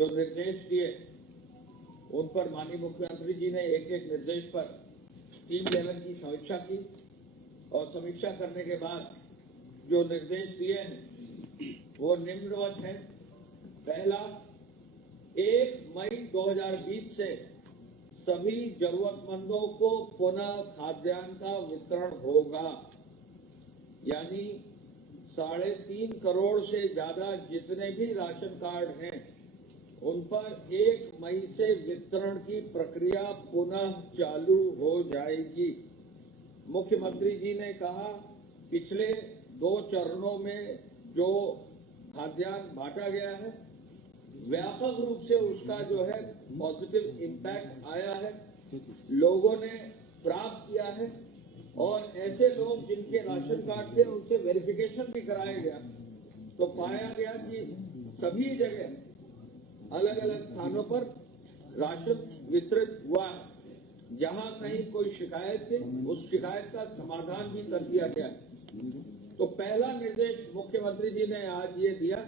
जो निर्देश दिए उन पर माननीय मुख्यमंत्री जी ने एक एक निर्देश पर टीम लेवल की समीक्षा की और समीक्षा करने के बाद जो निर्देश दिए हैं वो निम्नवत है। पहला, 1 मई 2020 से सभी जरूरतमंदों को पुनः खाद्यान्न का वितरण होगा, यानी 3.5 करोड़ से ज्यादा जितने भी राशन कार्ड हैं उन पर 1 मई से वितरण की प्रक्रिया पुनः चालू हो जाएगी। मुख्यमंत्री जी ने कहा पिछले 2 चरणों में जो खाद्यान्न बांटा गया है व्यापक रूप से उसका जो है पॉजिटिव इम्पैक्ट आया है, लोगों ने प्राप्त किया है और ऐसे लोग जिनके राशन कार्ड थे उनसे वेरिफिकेशन भी कराया गया तो पाया गया कि सभी जगह अलग अलग स्थानों पर राशन वितरित हुआ है। जहां कहीं कोई शिकायत थी उस शिकायत का समाधान भी कर दिया गया। तो पहला निर्देश मुख्यमंत्री जी ने आज ये दिया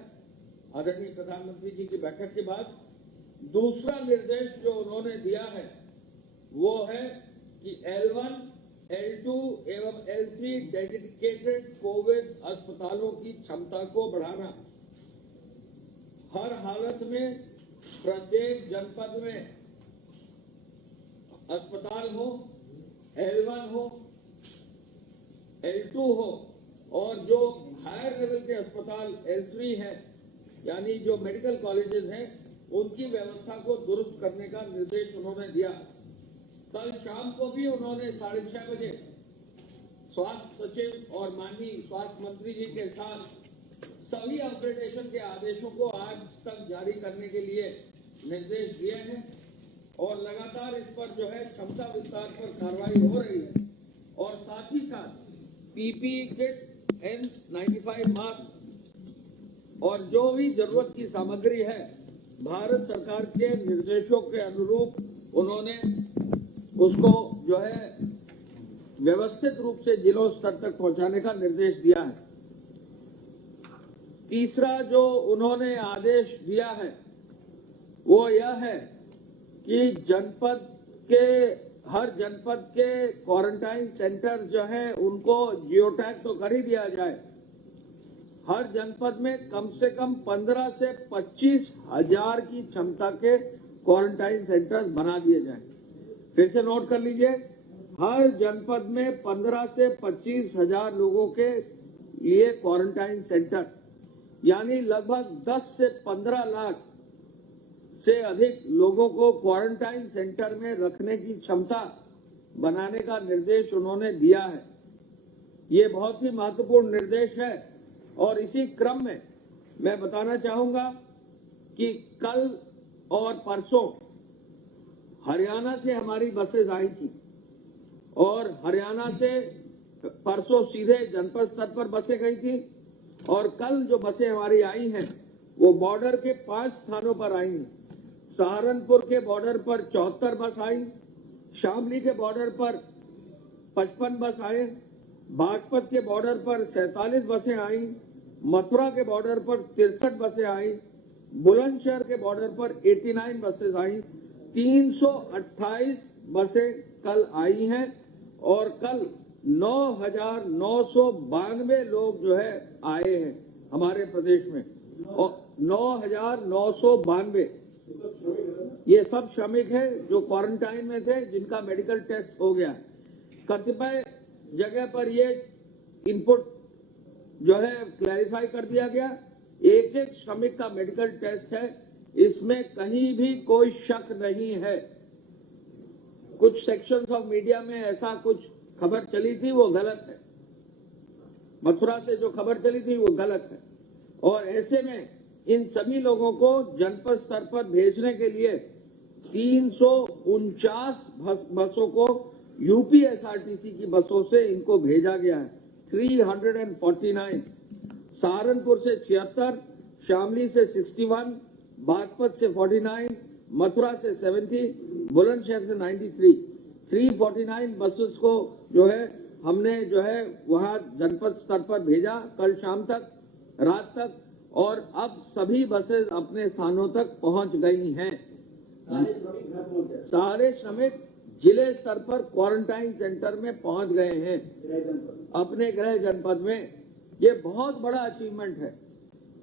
आदरणीय प्रधानमंत्री जी की बैठक के बाद। दूसरा निर्देश जो उन्होंने दिया है वो है कि L1, L2 एवं L3 डेडिकेटेड कोविड अस्पतालों की क्षमता को बढ़ाना। हर हालत में प्रत्येक जनपद में अस्पताल हो, L1 हो, L2 हो और जो हायर लेवल के अस्पताल L3 हैं, यानी जो मेडिकल कॉलेजेस हैं, उनकी व्यवस्था को दुरुस्त करने का निर्देश उन्होंने दिया। कल शाम को भी उन्होंने 6:30 बजे स्वास्थ्य सचिव और माननीय स्वास्थ्य मंत्री जी के साथ सभी अपग्रेडेशन के आदेशों को आज तक जारी करने के लिए निर्देश दिए हैं और लगातार इस पर जो है क्षमता विस्तार पर कार्रवाई हो रही है और साथ ही साथ पीपीई किट, N95 मास्क और जो भी जरूरत की सामग्री है भारत सरकार के निर्देशों के अनुरूप उन्होंने उसको जो है व्यवस्थित रूप से जिलों स्तर तक पहुंचाने का निर्देश दिया है। तीसरा जो उन्होंने आदेश दिया है वो यह है कि हर जनपद के क्वारंटाइन सेंटर जो है उनको जियो टैग तो कर ही दिया जाए। हर जनपद में कम से कम 15 से 25 हजार की क्षमता के क्वारंटाइन सेंटर बना दिए जाए। फिर से नोट कर लीजिए, हर जनपद में 15 से 25 हजार लोगों के लिए क्वारंटाइन सेंटर, यानी लगभग 10 से 15 लाख से अधिक लोगों को क्वारंटाइन सेंटर में रखने की क्षमता बनाने का निर्देश उन्होंने दिया है। ये बहुत ही महत्वपूर्ण निर्देश है और इसी क्रम में मैं बताना चाहूंगा कि कल और परसों हरियाणा से हमारी बसें आई थी और हरियाणा से परसों सीधे जनपद स्तर पर बसें गई थी और कल जो बसें हमारी आई हैं वो बॉर्डर के 5 स्थानों पर आई हैं। सहारनपुर के बॉर्डर पर 74 बस आई, शामली के बॉर्डर पर 55 बस आए, बागपत के बॉर्डर पर 47 बसें आई, मथुरा के बॉर्डर पर 63 बसें आई, बुलंदशहर के बॉर्डर पर 89 बसें आई। 328 बसें कल आई हैं और कल 9,992 लोग जो है आए हैं हमारे प्रदेश में और 9,992 ये सब श्रमिक है जो क्वारंटाइन में थे जिनका मेडिकल टेस्ट हो गया। कतिपय जगह पर ये इनपुट जो है क्लैरिफाई कर दिया गया, एक एक श्रमिक का मेडिकल टेस्ट है, इसमें कहीं भी कोई शक नहीं है। कुछ सेक्शंस ऑफ मीडिया में ऐसा कुछ खबर चली थी वो गलत है, मथुरा से जो खबर चली थी वो गलत है और ऐसे में इन सभी लोगों को जनपद स्तर पर भेजने के लिए 349 बसों को यूपीएसआरटीसी की बसों से इनको भेजा गया है। 349, सहारनपुर से 76, शामली से 61, बागपत से 49, मथुरा से 70, बुलंदशहर से 93, 349 बसेस को जो है हमने जो है वहां जनपद स्तर पर भेजा कल शाम तक, रात तक और अब सभी बसें अपने स्थानों तक पहुंच गई हैं। सारे श्रमिक जिले स्तर पर क्वारंटाइन सेंटर में पहुंच गए हैं अपने गृह जनपद में। ये बहुत बड़ा अचीवमेंट है।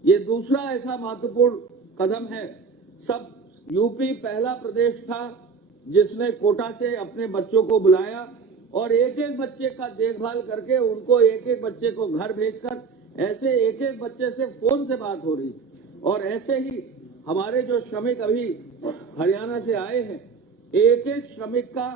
ये दूसरा ऐसा महत्वपूर्ण कदम है। सब यूपी पहला प्रदेश था जिसने कोटा से अपने बच्चों को बुलाया और एक एक बच्चे का देखभाल करके उनको एक एक बच्चे को घर भेजकर ऐसे एक एक बच्चे से फोन से बात हो रही। और ऐसे ही हमारे जो श्रमिक अभी हरियाणा से आए हैं, एक एक श्रमिक का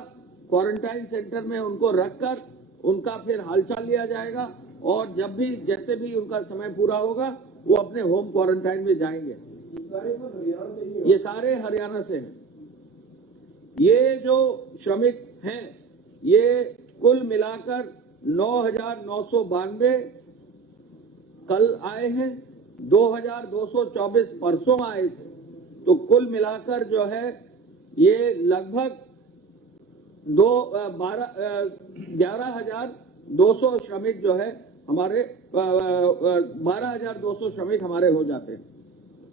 क्वारंटाइन सेंटर में उनको रखकर उनका फिर हालचाल लिया जाएगा और जब भी जैसे भी उनका समय पूरा होगा वो अपने होम क्वारंटाइन में जाएंगे। ये सारे हरियाणा से हैं। ये जो श्रमिक हैं ये कुल मिलाकर 9,992 कल आए हैं, 2,224 परसों आए थे। तो कुल मिलाकर जो है ये लगभग 11,200 श्रमिक जो है हमारे 12,200 श्रमिक हमारे हो जाते हैं।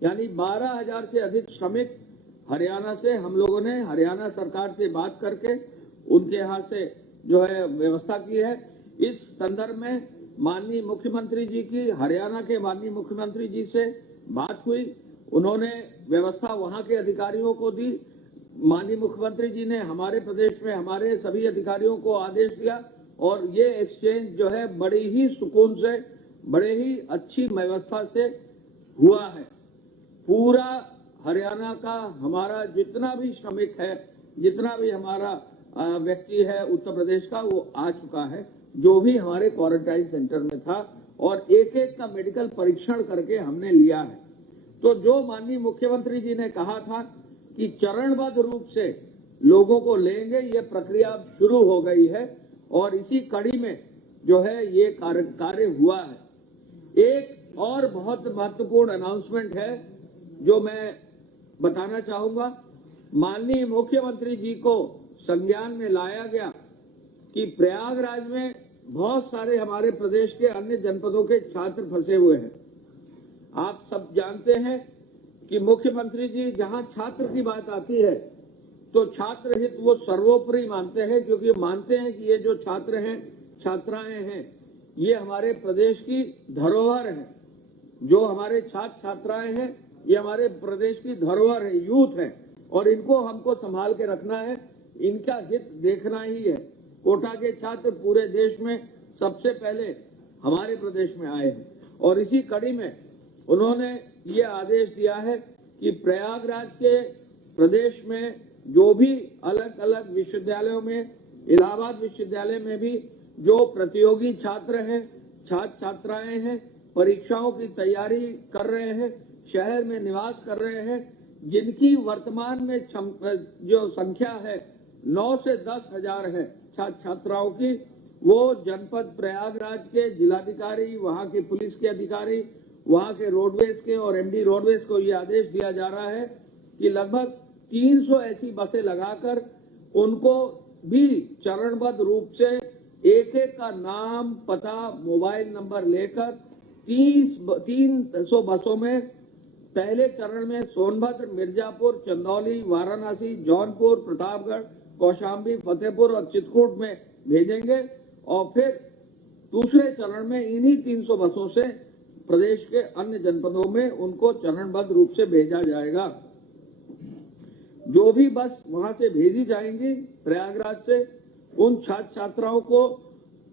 यानी 12,000 से अधिक श्रमिक हरियाणा से हम लोगों ने हरियाणा सरकार से बात करके उनके यहाँ से जो है व्यवस्था की है। इस संदर्भ में माननीय मुख्यमंत्री जी की हरियाणा के माननीय मुख्यमंत्री जी से बात हुई। उन्होंने व्यवस्था वहां के अधिकारियों को दी। माननीय मुख्यमंत्री जी ने हमारे प्रदेश में हमारे सभी अधिकारियों को आदेश दिया और ये एक्सचेंज जो है बड़ी ही सुकून से, बड़े ही अच्छी व्यवस्था से हुआ है। पूरा हरियाणा का हमारा जितना भी श्रमिक है, जितना भी हमारा व्यक्ति है उत्तर प्रदेश का, वो आ चुका है जो भी हमारे क्वारंटाइन सेंटर में था और एक एक का मेडिकल परीक्षण करके हमने लिया है। तो जो माननीय मुख्यमंत्री जी ने कहा था कि चरणबद्ध रूप से लोगों को लेंगे, ये प्रक्रिया अब शुरू हो गई है और इसी कड़ी में जो है ये कार्य हुआ है। एक और बहुत महत्वपूर्ण अनाउंसमेंट है जो मैं बताना चाहूंगा। माननीय मुख्यमंत्री जी को संज्ञान में लाया गया कि प्रयागराज में बहुत सारे हमारे प्रदेश के अन्य जनपदों के छात्र फंसे हुए हैं। आप सब जानते हैं कि मुख्यमंत्री जी जहां छात्र की बात आती है तो छात्र हित वो सर्वोपरि मानते हैं, क्योंकि मानते हैं कि ये जो छात्र हैं, छात्राएं हैं, ये हमारे प्रदेश की धरोहर है। जो हमारे छात्र छात्राएं हैं ये हमारे प्रदेश की धरोहर है, यूथ है और इनको हमको संभाल के रखना है, इनका हित देखना ही है। कोटा के छात्र पूरे देश में सबसे पहले हमारे प्रदेश में आए हैं और इसी कड़ी में उन्होंने ये आदेश दिया है कि प्रयागराज के प्रदेश में जो भी अलग अलग विश्वविद्यालयों में, इलाहाबाद विश्वविद्यालय में भी जो प्रतियोगी छात्र हैं, छात्र छात्राएं हैं, परीक्षाओं की तैयारी कर रहे हैं, शहर में निवास कर रहे हैं, जिनकी वर्तमान में जो संख्या है 9 से 10 हजार है छात्र छात्राओं की, वो जनपद प्रयागराज के जिलाधिकारी, वहां के पुलिस के अधिकारी, वहां के रोडवेज के और एमडी रोडवेज को ये आदेश दिया जा रहा है कि लगभग 300 ऐसी बसें लगाकर उनको भी चरणबद्ध रूप से एक एक का नाम, पता, मोबाइल नंबर लेकर 300 बसों में पहले चरण में सोनभद्र, मिर्जापुर, चंदौली, वाराणसी, जौनपुर, प्रतापगढ़, कौशाम्बी, फतेहपुर और चित्रकूट में भेजेंगे और फिर दूसरे चरण में इन्हीं 300 बसों से प्रदेश के अन्य जनपदों में उनको चरणबद्ध रूप से भेजा जाएगा। जो भी बस वहां से भेजी जाएंगी प्रयागराज से, उन छात्र छात्राओं को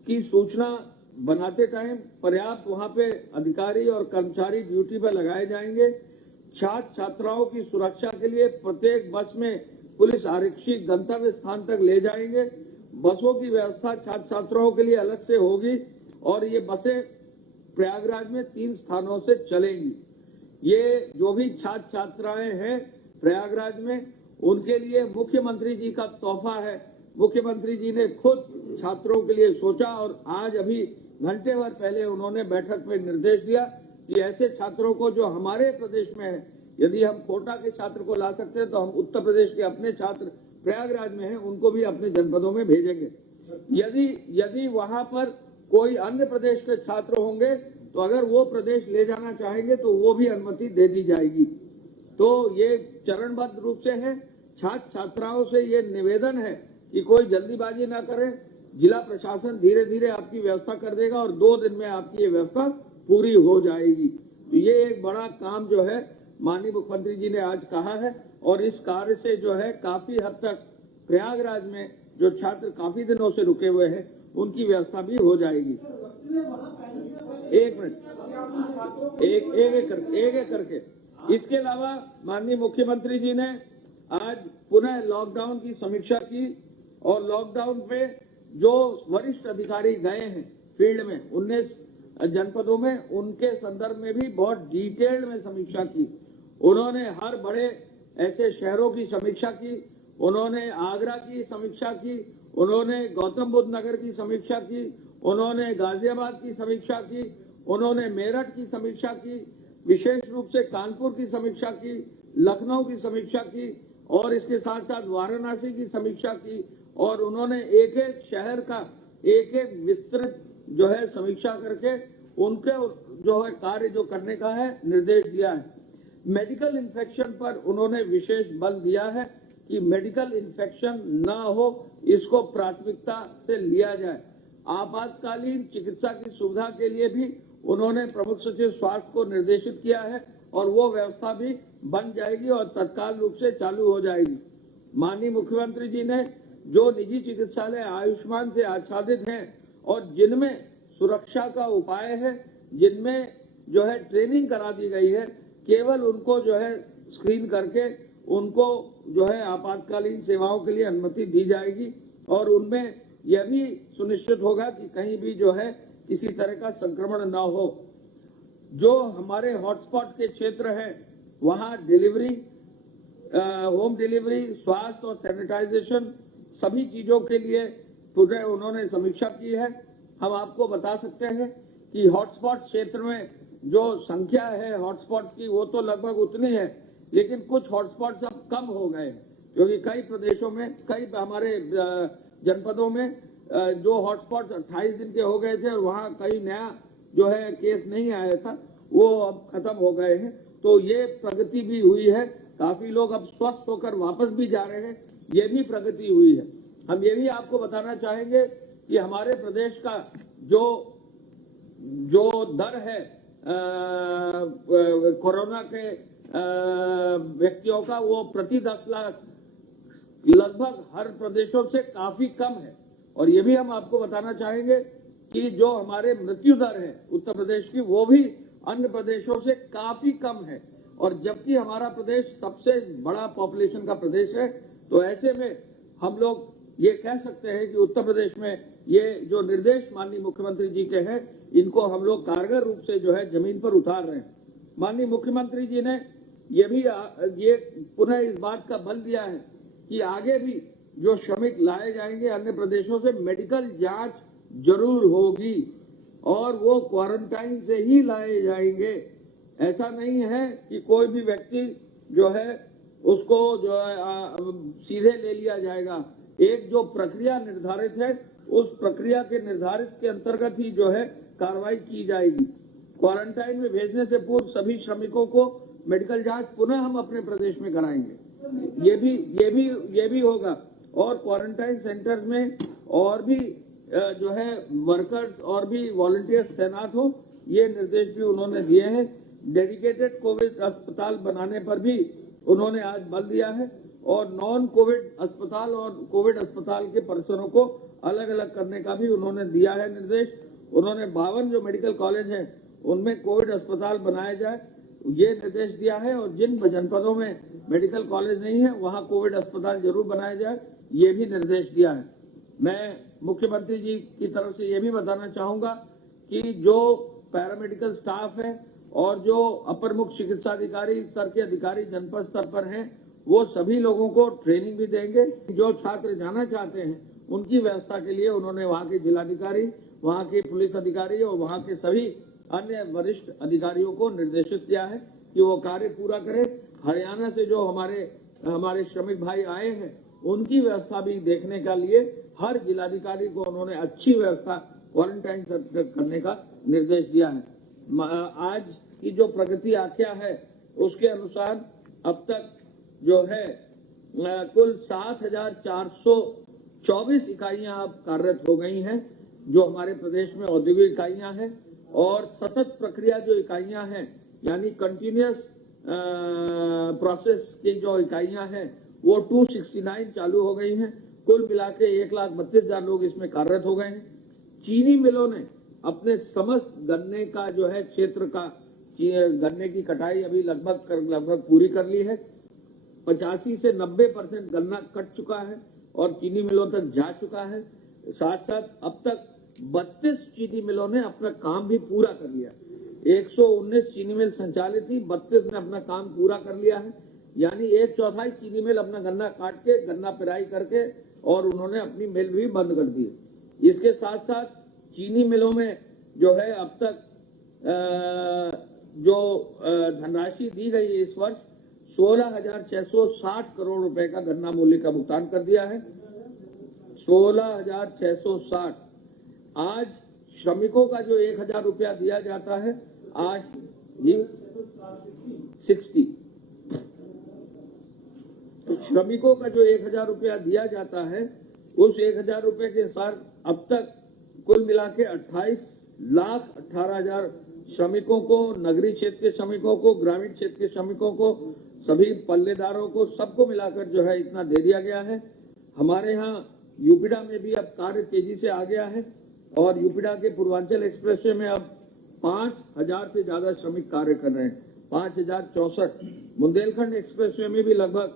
की सूचना बनाते टाइम पर्याप्त वहां पे अधिकारी और कर्मचारी ड्यूटी पर लगाए जाएंगे। छात्र छात्राओं की सुरक्षा के लिए प्रत्येक बस में पुलिस आरक्षी गंतव्य स्थान तक ले जाएंगे। बसों की व्यवस्था छात्र छात्राओं के लिए अलग से होगी और ये बसें प्रयागराज में 3 स्थानों से चलेंगी। ये जो भी छात्र छात्राएं हैं प्रयागराज में, उनके लिए मुख्यमंत्री जी का तोहफा है। मुख्यमंत्री जी ने खुद छात्रों के लिए सोचा और आज अभी घंटे भर पहले उन्होंने बैठक में निर्देश दिया कि ऐसे छात्रों को जो हमारे प्रदेश में है, यदि हम कोटा के छात्र को ला सकते हैं तो हम उत्तर प्रदेश के अपने छात्र प्रयागराज में हैं उनको भी अपने जनपदों में भेजेंगे। यदि वहां पर कोई अन्य प्रदेश के छात्र होंगे तो अगर वो प्रदेश ले जाना चाहेंगे तो वो भी अनुमति दे दी जाएगी। तो ये चरणबद्ध रूप से है। छात्र छात्राओं से ये निवेदन है कि कोई जल्दीबाजी ना करें। जिला प्रशासन धीरे धीरे आपकी व्यवस्था कर देगा और 2 दिन में आपकी ये व्यवस्था पूरी हो जाएगी। तो ये एक बड़ा काम जो है माननीय मुख्यमंत्री जी ने आज कहा है और इस कार्य से जो है काफी हद तक प्रयागराज में जो छात्र काफी दिनों से रुके हुए हैं उनकी व्यवस्था भी हो जाएगी। एक मिनट, एक करके। इसके अलावा माननीय मुख्यमंत्री जी ने आज पुनः लॉकडाउन की समीक्षा की और लॉकडाउन पे जो वरिष्ठ अधिकारी गए हैं फील्ड में 19 जनपदों में, उनके संदर्भ में भी बहुत डिटेल्ड में समीक्षा की। उन्होंने हर बड़े ऐसे शहरों की समीक्षा की, उन्होंने आगरा की समीक्षा की, उन्होंने गौतम बुद्ध नगर की समीक्षा की, उन्होंने गाजियाबाद की समीक्षा की, उन्होंने मेरठ की समीक्षा की, विशेष रूप से कानपुर की समीक्षा की, लखनऊ की समीक्षा की और इसके साथ साथ वाराणसी की समीक्षा की और उन्होंने एक एक शहर का एक एक विस्तृत जो है समीक्षा करके उनके जो है कार्य जो करने का है निर्देश दिया है। मेडिकल इन्फेक्शन पर उन्होंने विशेष बल दिया है कि मेडिकल इन्फेक्शन न हो, इसको प्राथमिकता से लिया जाए। आपातकालीन चिकित्सा की सुविधा के लिए भी उन्होंने प्रमुख सचिव स्वास्थ्य को निर्देशित किया है और वो व्यवस्था भी बन जाएगी और तत्काल रूप से चालू हो जाएगी। माननीय मुख्यमंत्री जी ने जो निजी चिकित्सालय आयुष्मान से आच्छादित हैं और जिनमें सुरक्षा का उपाय है, जिनमें जो है ट्रेनिंग करा दी गई है, केवल उनको जो है स्क्रीन करके उनको जो है आपातकालीन सेवाओं के लिए अनुमति दी जाएगी और उनमें यह भी सुनिश्चित होगा कि कहीं भी जो है किसी तरह का संक्रमण न हो। जो हमारे हॉटस्पॉट के क्षेत्र हैं वहां डिलीवरी, होम डिलीवरी, स्वास्थ्य और सैनिटाइजेशन सभी चीजों के लिए पुनः उन्होंने समीक्षा की है। हम आपको बता सकते हैं कि हॉटस्पॉट क्षेत्र में जो संख्या है हॉटस्पॉट्स की वो तो लगभग उतनी है, लेकिन कुछ हॉटस्पॉट्स अब कम हो गए क्योंकि कई प्रदेशों में, कई हमारे जनपदों में जो हॉटस्पॉट्स 28 दिन के हो गए थे और वहां कई नया जो है केस नहीं आया था, वो अब खत्म हो गए हैं। तो ये प्रगति भी हुई है, काफी लोग अब स्वस्थ होकर वापस भी जा रहे हैं, ये भी प्रगति हुई है। हम ये भी आपको बताना चाहेंगे कि हमारे प्रदेश का जो दर है कोरोना के व्यक्तियों का, वो प्रति 10 लाख लगभग हर प्रदेशों से काफी कम है। और ये भी हम आपको बताना चाहेंगे कि जो हमारे मृत्यु दर है उत्तर प्रदेश की, वो भी अन्य प्रदेशों से काफी कम है। और जबकि हमारा प्रदेश सबसे बड़ा पॉपुलेशन का प्रदेश है, तो ऐसे में हम लोग ये कह सकते हैं कि उत्तर प्रदेश में ये जो निर्देश माननीय मुख्यमंत्री जी के हैं, इनको हम लोग कारगर रूप से जो है जमीन पर उतार रहे हैं। माननीय मुख्यमंत्री जी ने ये पुनः इस बात का बल दिया है कि आगे भी जो श्रमिक लाए जाएंगे अन्य प्रदेशों से, मेडिकल जांच जरूर होगी और वो क्वारंटाइन से ही लाए जाएंगे। ऐसा नहीं है कि कोई भी व्यक्ति जो है उसको जो है सीधे ले लिया जाएगा। एक जो प्रक्रिया निर्धारित है, उस प्रक्रिया के निर्धारित के अंतर्गत ही जो है कार्रवाई की जाएगी। क्वारंटाइन में भेजने से पूर्व सभी श्रमिकों को मेडिकल जांच पुनः हम अपने प्रदेश में कराएंगे। ये भी होगा। और क्वारंटाइन सेंटर्स में और भी जो है वर्कर्स और भी वॉलंटियर्स तैनात हो, ये निर्देश भी उन्होंने दिए हैं। डेडिकेटेड कोविड अस्पताल बनाने पर भी उन्होंने आज बल दिया है और नॉन कोविड अस्पताल और कोविड अस्पताल के परिसरों को अलग अलग करने का भी उन्होंने दिया है निर्देश। उन्होंने 52 जो मेडिकल कॉलेज हैं उनमें कोविड अस्पताल बनाया जाए, ये निर्देश दिया है। और जिन जनपदों में मेडिकल कॉलेज नहीं है वहां कोविड अस्पताल जरूर बनाया जाए, ये भी निर्देश दिया है। मैं मुख्यमंत्री जी की तरफ से ये भी बताना चाहूंगा कि जो पैरामेडिकल स्टाफ है और जो अपर मुख्य चिकित्सा अधिकारी स्तर के अधिकारी जनपद स्तर पर हैं, वो सभी लोगों को ट्रेनिंग भी देंगे। जो छात्र जाना चाहते हैं उनकी व्यवस्था के लिए उन्होंने वहां के जिलाधिकारी, वहां के पुलिस अधिकारी और वहां के सभी अन्य वरिष्ठ अधिकारियों को निर्देशित किया है कि वो कार्य पूरा करें। हरियाणा से जो हमारे श्रमिक भाई आए हैं उनकी व्यवस्था भी देखने के लिए हर जिलाधिकारी को उन्होंने अच्छी व्यवस्था क्वारंटाइन करने का निर्देश दिया है। आज की जो प्रगति आख्या है उसके अनुसार अब तक जो है कुल 7,424 इकाइयां अब कार्यरत हो गई हैं, जो हमारे प्रदेश में औद्योगिक इकाइयां हैं। और सतत प्रक्रिया जो इकाइयां हैं, यानी कंटिन्यूअस प्रोसेस की जो इकाइयां हैं, वो 269 चालू हो गई हैं। कुल मिला के 1,32,000 लोग इसमें कार्यरत हो गए हैं। चीनी मिलों ने अपने समस्त गन्ने का जो है क्षेत्र का गन्ने की कटाई अभी लगभग पूरी कर ली है। 85 से 90% गन्ना कट चुका है और चीनी मिलों तक जा चुका है। साथ साथ अब तक 32 चीनी मिलों ने अपना काम भी पूरा कर लिया। 119 चीनी मिल संचालित थी, 32 ने अपना काम पूरा कर लिया है। यानी 1/4 चीनी मिल अपना गन्ना काट के, गन्ना पिराई करके और उन्होंने अपनी मिल भी बंद कर दी। इसके साथ साथ चीनी मिलों में जो है अब तक जो धनराशि दी गई है इस वर्ष 16,660 करोड़ रुपए का गन्ना मूल्य का भुगतान कर दिया है। 16,660। आज श्रमिकों का जो 1,000 रुपया दिया जाता है, आज जी 60 श्रमिकों का जो 1,000 रुपया दिया जाता है, उस 1,000 रुपए के अनुसार अब तक कुल मिला के 28,18,000 श्रमिकों को, नगरीय क्षेत्र के श्रमिकों को, ग्रामीण क्षेत्र के श्रमिकों को, सभी पल्लेदारों को, सबको मिलाकर जो है इतना दे दिया गया है। हमारे यहाँ यूपीडा में भी अब कार्य तेजी से आ गया है और यूपीडा के पूर्वांचल एक्सप्रेसवे में अब 5,000 से ज्यादा श्रमिक कार्य कर रहे हैं, 5,064। बुंदेलखंड एक्सप्रेसवे में भी लगभग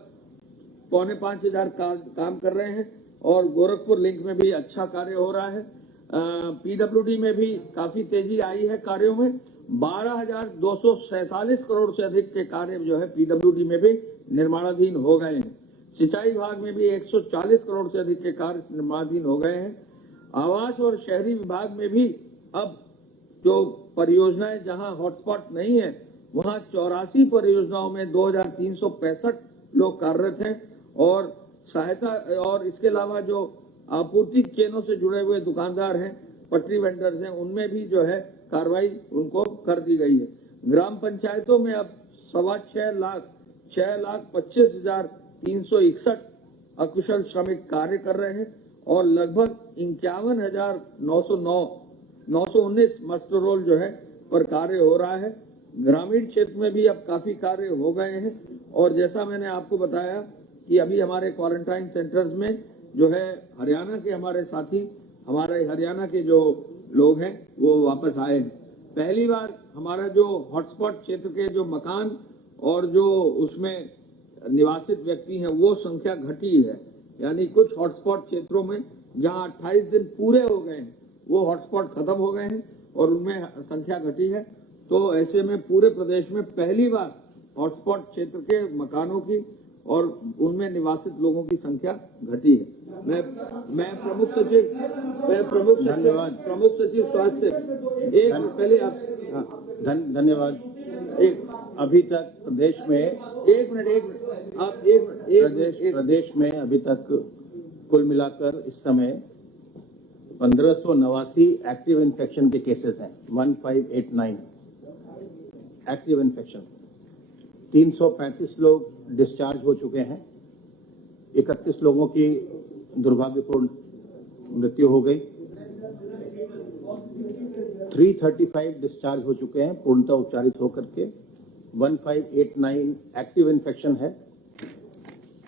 4,500 काम कर रहे हैं और गोरखपुर लिंक में भी अच्छा कार्य हो रहा है। पीडब्ल्यूडी में भी काफी तेजी आई है कार्यों में। 12,247 करोड़ से अधिक के कार्य जो है पीडब्ल्यूडी में भी निर्माणाधीन हो गए हैं। सिंचाई विभाग में भी 140 करोड़ से अधिक के कार्य निर्माणाधीन हो गए हैं। आवास और शहरी विभाग में भी अब जो परियोजनाएं जहां हॉटस्पॉट नहीं है, वहां 84 परियोजनाओं में 2,365 लोग कार्यरत हैं और सहायता, और इसके अलावा जो आपूर्ति चेनों से जुड़े हुए दुकानदार हैं, पटरी वेंडर्स हैं, उनमें भी जो है कार्रवाई उनको कर दी गई है। ग्राम पंचायतों में अब 6,25,361 अकुशल श्रमिक कार्य कर रहे हैं और लगभग 51,919 मास्टर रोल जो है पर कार्य हो रहा है। ग्रामीण क्षेत्र में भी अब काफी कार्य हो गए हैं और जैसा मैंने आपको बताया कि अभी हमारे क्वारंटाइन सेंटर्स में जो है हरियाणा के हमारे साथी, हमारे हरियाणा के जो लोग हैं वो वापस आए हैं। पहली बार हमारा जो हॉटस्पॉट क्षेत्र के जो मकान और जो उसमें निवासित व्यक्ति हैं वो संख्या घटी है। यानी कुछ हॉटस्पॉट क्षेत्रों में जहां 28 दिन पूरे हो गए हैं वो हॉटस्पॉट खत्म हो गए हैं और उनमें संख्या घटी है। तो ऐसे में पूरे प्रदेश में पहली बार हॉटस्पॉट क्षेत्र के मकानों की और उनमें निवासित लोगों की संख्या घटी है। मैं प्रमुख सचिव स्वास्थ्य से एक पहले आप धन्यवाद। अभी तक प्रदेश में प्रदेश में अभी तक कुल मिलाकर इस समय 1,589 एक्टिव इन्फेक्शन के केसेस हैं। 1589 एक्टिव इन्फेक्शन। 335 लोग डिस्चार्ज हो चुके हैं। 31 लोगों की दुर्भाग्यपूर्ण मृत्यु हो गई। 335 डिस्चार्ज हो चुके हैं पूर्णतः उपचारित होकर के। 1589 एक्टिव इन्फेक्शन है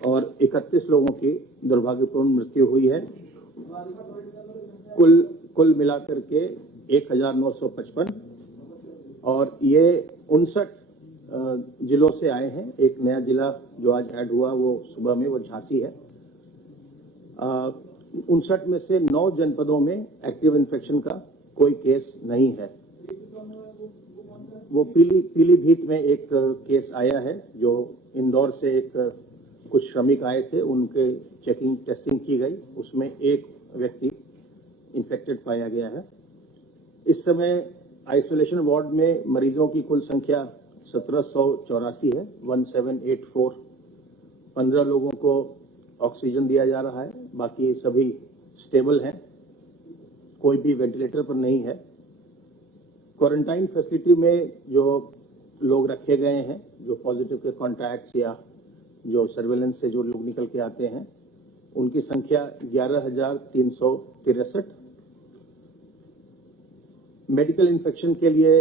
और 31 लोगों की दुर्भाग्यपूर्ण मृत्यु हुई है। कुल मिलाकर के 1,955 और ये 59 जिलों से आए हैं। एक नया जिला जो आज ऐड हुआ वो सुबह में, वो झांसी है। 59 में से 9 जनपदों में एक्टिव इन्फेक्शन का कोई केस नहीं है। वो पीलीभीत में एक केस आया है, जो इंदौर से कुछ श्रमिक आए थे, उनके टेस्टिंग की गई, उसमें एक व्यक्ति इन्फेक्टेड पाया गया है। इस समय आइसोलेशन वार्ड में मरीजों की कुल संख्या 1,784 है, 1784। 15 लोगों को ऑक्सीजन दिया जा रहा है, बाकी सभी स्टेबल हैं, कोई भी वेंटिलेटर पर नहीं है। क्वारंटाइन फैसिलिटी में जो लोग रखे गए हैं, जो पॉजिटिव के कॉन्टैक्ट्स या जो सर्वेलेंस से जो लोग निकल के आते हैं, उनकी संख्या 11,363। मेडिकल इन्फेक्शन के लिए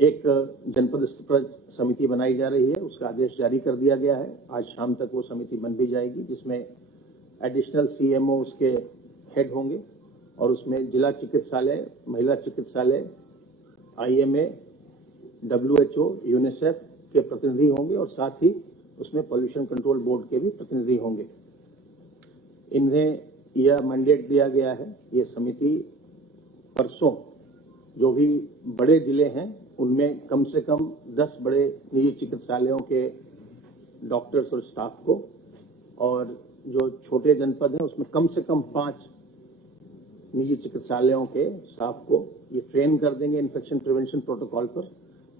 एक जनपद स्तर पर समिति बनाई जा रही है, उसका आदेश जारी कर दिया गया है। आज शाम तक वो समिति बन भी जाएगी, जिसमें एडिशनल सीएमओ उसके हेड होंगे और उसमें जिला चिकित्सालय, महिला चिकित्सालय, आईएमए, WHO, यूनिसेफ के प्रतिनिधि होंगे और साथ ही उसमें पॉल्यूशन कंट्रोल बोर्ड के भी प्रतिनिधि होंगे। इन्हें यह मैंडेट दिया गया है, ये समिति परसों जो भी बड़े जिले हैं उनमें कम से कम 10 बड़े निजी चिकित्सालयों के डॉक्टर्स और स्टाफ को, और जो छोटे जनपद हैं उसमें कम से कम 5 निजी चिकित्सालयों के स्टाफ को ये ट्रेन कर देंगे इन्फेक्शन प्रिवेंशन प्रोटोकॉल पर,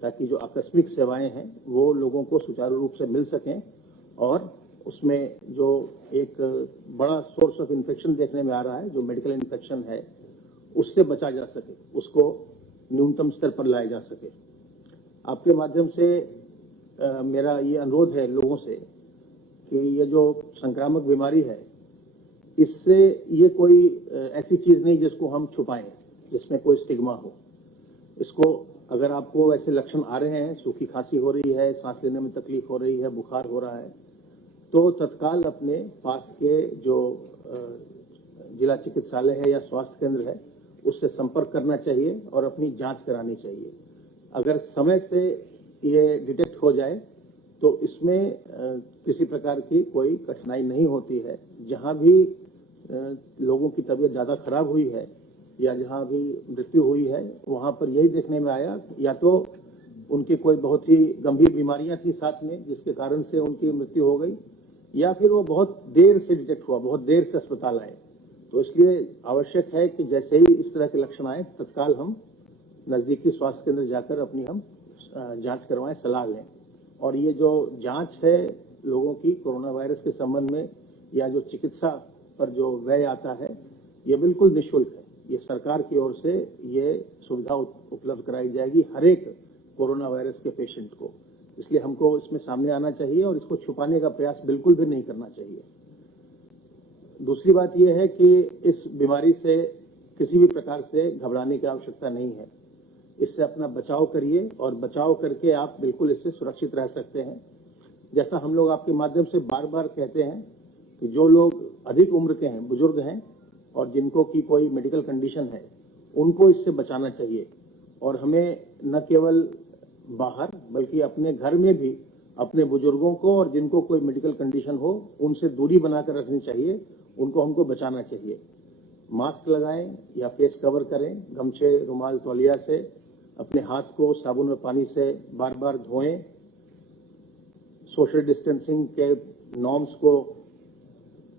ताकि जो आकस्मिक सेवाएं हैं वो लोगों को सुचारू रूप से मिल सकें और उसमें जो एक बड़ा सोर्स ऑफ इन्फेक्शन देखने में आ रहा है, जो मेडिकल इन्फेक्शन है, उससे बचा जा सके, उसको न्यूनतम स्तर पर लाया जा सके। आपके माध्यम से मेरा ये अनुरोध है लोगों से कि ये जो संक्रामक बीमारी है, इससे ये कोई ऐसी चीज नहीं जिसको हम छुपाएं, जिसमें कोई स्टिग्मा हो। इसको अगर आपको ऐसे लक्षण आ रहे हैं, सूखी खांसी हो रही है, सांस लेने में तकलीफ हो रही है, बुखार हो रहा है, तो तत्काल अपने पास के जो जिला चिकित्सालय है या स्वास्थ्य केंद्र है उससे संपर्क करना चाहिए और अपनी जांच करानी चाहिए। अगर समय से ये डिटेक्ट हो जाए तो इसमें किसी प्रकार की कोई कठिनाई नहीं होती है। जहां भी लोगों की तबीयत ज्यादा खराब हुई है या जहां भी मृत्यु हुई है, वहां पर यही देखने में आया, या तो उनकी कोई बहुत ही गंभीर बीमारियां थी साथ में जिसके कारण से उनकी मृत्यु हो गई, या फिर वो बहुत देर से डिटेक्ट हुआ, बहुत देर से अस्पताल आए। तो इसलिए आवश्यक है कि जैसे ही इस तरह के लक्षण आए, तत्काल हम नजदीकी स्वास्थ्य केंद्र जाकर अपनी हम जांच करवाएं, सलाह लें। और ये जो जांच है लोगों की कोरोना वायरस के संबंध में या जो चिकित्सा पर जो व्यय आता है, ये बिल्कुल निःशुल्क है। ये सरकार की ओर से ये सुविधा उपलब्ध कराई जाएगी हर एक कोरोना वायरस के पेशेंट को। इसलिए हमको इसमें सामने आना चाहिए और इसको छुपाने का प्रयास बिल्कुल भी नहीं करना चाहिए। दूसरी बात यह है कि इस बीमारी से किसी भी प्रकार से घबराने की आवश्यकता नहीं है। इससे अपना बचाव करिए और बचाव करके आप बिल्कुल इससे सुरक्षित रह सकते हैं। जैसा हम लोग आपके माध्यम से बार बार कहते हैं कि जो लोग अधिक उम्र के हैं, बुजुर्ग हैं और जिनको की कोई मेडिकल कंडीशन है, उनको इससे बचाना चाहिए। और हमें न केवल बाहर बल्कि अपने घर में भी अपने बुजुर्गों को और जिनको कोई मेडिकल कंडीशन हो उनसे दूरी बनाकर रखनी चाहिए, उनको हमको बचाना चाहिए। मास्क लगाएं या फेस कवर करें, गमछे, रुमाल, तौलिया से अपने हाथ को साबुन और पानी से बार बार धोएं। सोशल डिस्टेंसिंग के नॉर्म्स को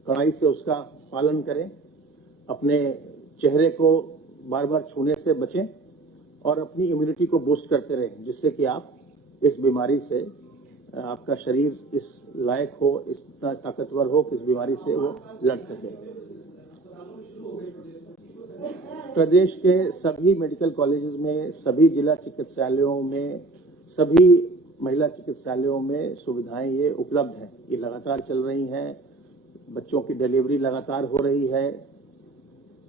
कड़ाई से उसका पालन करें। अपने चेहरे को बार बार छूने से बचें और अपनी इम्यूनिटी को बूस्ट करते रहें, जिससे कि आप इस बीमारी से, आपका शरीर इस लायक हो, इतना ताकतवर हो कि इस बीमारी से वो लड़ सके। प्रदेश के सभी मेडिकल कॉलेजेस में, सभी जिला चिकित्सालयों में, सभी महिला चिकित्सालयों में सुविधाएं ये उपलब्ध हैं। ये लगातार चल रही हैं। बच्चों की डिलीवरी लगातार हो रही है।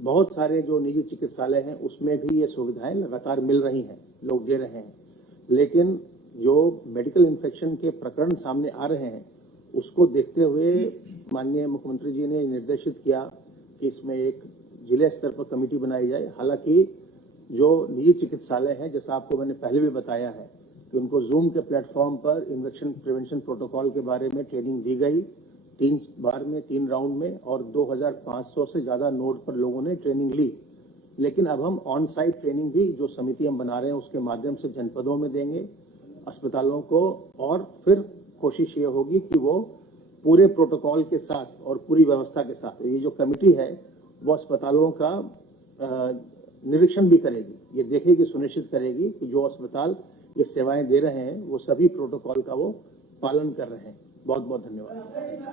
बहुत सारे जो निजी चिकित्सालय हैं उसमें भी ये सुविधाएं लगातार मिल रही हैं, लोग दे रहे हैं। लेकिन जो मेडिकल इन्फेक्शन के प्रकरण सामने आ रहे हैं उसको देखते हुए माननीय मुख्यमंत्री जी ने निर्देशित किया कि इसमें एक जिला स्तर पर कमेटी बनाई जाए। हालांकि जो निजी चिकित्सालय हैं, जैसा आपको मैंने पहले भी बताया है कि उनको जूम के प्लेटफॉर्म पर इन्फेक्शन प्रिवेंशन प्रोटोकॉल के बारे में ट्रेनिंग दी गई 3 बार में, 3 राउंड में, और 2500 से ज्यादा नोड पर लोगों ने ट्रेनिंग ली। लेकिन अब हम ऑन साइट ट्रेनिंग भी जो समिति हम बना रहे हैं उसके माध्यम से जनपदों में देंगे, अस्पतालों को, और फिर कोशिश ये होगी कि वो पूरे प्रोटोकॉल के साथ और पूरी व्यवस्था के साथ, ये जो कमेटी है वो अस्पतालों का निरीक्षण भी करेगी। ये देखेगी, सुनिश्चित करेगी कि जो अस्पताल ये सेवाएं दे रहे हैं वो सभी प्रोटोकॉल का वो पालन कर रहे हैं। बहुत बहुत धन्यवाद।